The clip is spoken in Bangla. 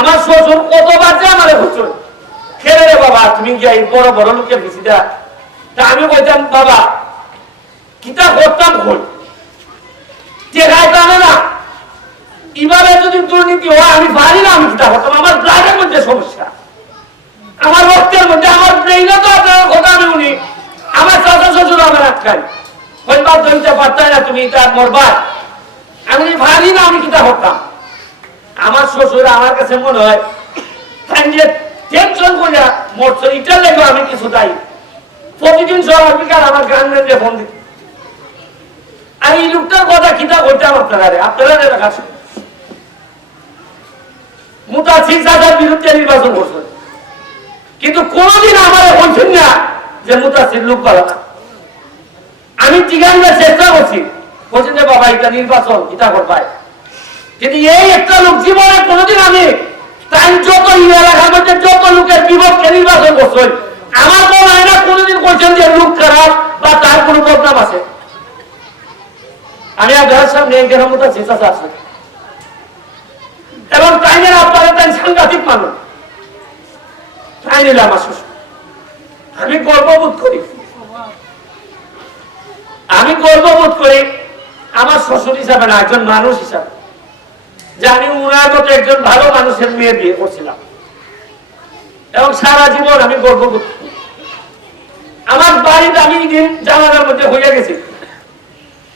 আমার শ্বশুর কতবার যে আমার হুজুর খেলে রে বাবা, তুমি গিয়ে বড় বড় লোকের ভিসিটা তা আমি বলতাম বাবা, কিতা করতাম ভুল। টেকায় টানে না। এবারে যদি দুর্নীতি হয়, আমি পারি না, আমি কিতা করতাম? আমার ব্লাডের মধ্যে সমস্যা। আমার রক্তের মধ্যে, আমার ব্রেইনে তো আপনার কথা আমি উনি। আমার চাচা শ্বশুর আমার আটকাই কইবার ধরতে পারতাই না তুমি এটা মরবার। আমি ভাবি না, আমি কিতা করতাম? আমার শ্বশুর আমার কাছে মনে হয় টেনশন করিয়া এটা লেগে আমি কিছু দায়ী প্রতিদিন সকাল বিকাল আমার ফোন দিত। আর এই লোকটার কথা আপনারা আপনারা বিরুদ্ধে নির্বাচন করছেন কিন্তু কোনদিন আমার বলছেন না যে মুতাসির লোক ভালো না। আমি জিজ্ঞাসা চেষ্টা করছি, বলছেন যে, বাবা, এটা নির্বাচন, এটা করবাই। কিন্তু এই একটা লোক জীবনে কোনোদিন আমি তাই যত এলাকার মধ্যে যত লোকের বিপক্ষে নির্বাচন করছেন আমার মনে হয় না কোনোদিন বলছেন যে লোক খারাপ বা তার কোনো বদনাম আছে। আমি আপনার সামনে গ্রাম মতো চেষ্টা আছে। এবং তাই নিয়ে আপনারা তাই সাংঘাতিক মানুষ। তাই নিলে আমার আমি গর্ববোধ করি। আমি গর্ববোধ করি আমার শ্বশুর হিসাবে না, একজন মানুষ হিসাবে। যে আমি উনার মতো একজন ভালো মানুষের মেয়ে বিয়ে করছিলাম। এবং সারা জীবন আমি গর্ব করছি আমার বাড়িতে আমি দিন জানালার মধ্যে হইয়া গেছি।